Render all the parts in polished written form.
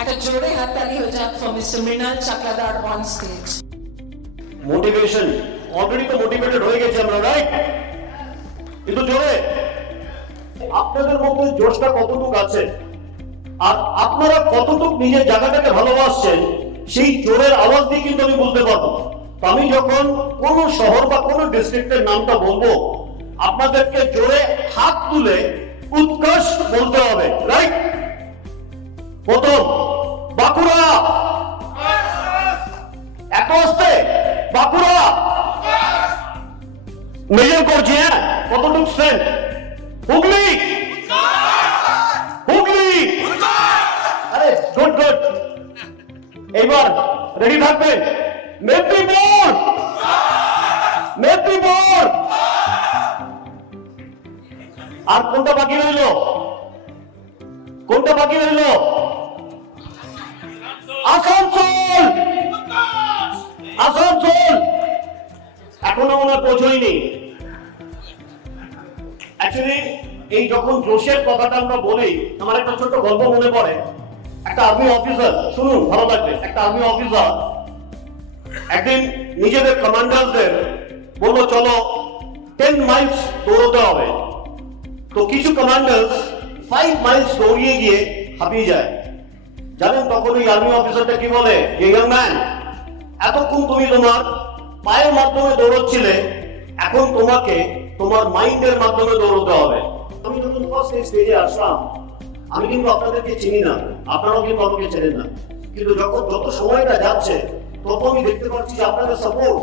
একটা জোরে হাততালি হয়ে যাক for mister Mrinal Chakladar on stage. Motivation already তো মোটিভেটেড হয়ে গেছে আমরা, রাইট? কিন্তু জোরে আপনাদের মধ্যে জোশটা কতটুকু আছে আর আপনারা কতটুকু নিজের জায়গাটাকে ভালোবাসছেন সেই জোরের আওয়াজ দিয়ে কিন্তু আমি বলতে পারবো। তো আমি যখন কোন শহর বা কোন ডিস্ট্রিক্টের নামটা বলবো আপনাদেরকে জোরে হাত তুলে উৎকর্ষ বলতে হবে, রাইট? প্রথম বাঁকুড়া, এত আসতে বাঁকুড়া মেজার করছি। হ্যাঁ, কতটুকু স্ট্রেন্থ? হুগলি, হুগলি, আরে গুড গুড। এইবার রেডি থাকবেন। মেদিনীপুর, মেদিনীপুর। আর কোনটা বাকি রইল? কোনটা বাকি রইল? আসানসোল, আসানসোল এখনো ওনার পৌঁছয়নি। অ্যাকচুয়ালি এই যখন জোশের কথাটা আমরা বলি আমার একটা ছোট্ট গল্প মনে পড়ে। একটা আর্মি অফিসার, শুনুন ভালো লাগবে, একটা আর্মি অফিসার একদিন নিজেদের কমান্ডারদের বললো চলো 10 মাইলস দৌড়তে হবে। তো কিছু কমান্ডার 5 মাইলস দৌড়িয়ে গিয়ে হাঁপিয়ে যায়। জানেন তখন ওই আর্মি অফিসারটা কি বলে, যে ইয়াং ম্যান, এতক্ষণ তুমি তোমার পায়ের মাধ্যমে দৌড়চ্ছিলে, এখন তোমাকে তোমার মাইন্ডের মাধ্যমে দৌড়তে হবে। আমি যখন ফার্স্ট স্টেজে আসলাম আমি কিন্তু আপনাদেরকে চিনি না, আপনারাও কিন্তু আমাকে চেনেন না, কিন্তু যখন যত সময়টা যাচ্ছে তত আমি দেখতে পাচ্ছি যে আপনাদের সাপোর্ট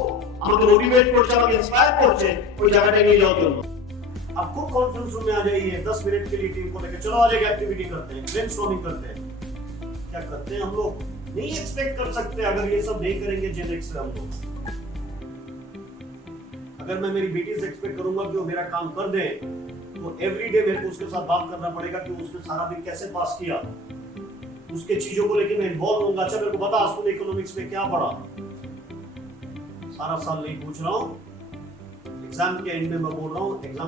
আমাকে মোটিভেট করছে, আমাকে ইন্সপায়ার করছে ওই জায়গাটায় নিয়ে যাওয়ার জন্য। आप खुद कॉन्फ्रेंस रूम में आ जाइए, 10 मिनट के लिए टीम को लेकर चलो, आज एक एक्टिविटी करते हैं, ब्रेनस्टॉर्मिंग करते हैं। क्या करते हैं हम लोग नहीं एक्सपेक्ट कर सकते अगर ये सब नहीं करेंगे जेनेक्स से हम लोग। अगर मैं मेरी बेटी से एक्सपेक्ट करूंगा कि वो मेरा काम कर दे तो एवरीडे मेरे को उसके साथ बात करना पड़ेगा कि उसने सारा दिन कैसे पास किया, उसके चीजों को लेकर मैं इन्वॉल्व होऊंगा। अच्छा मेरे को बता तूने इकोनॉमिक्स में क्या पढ़ा, सारा साल नहीं पूछ रहा हूं, एग्जाम के एंड में मैं बोल रहा हूं एग्जाम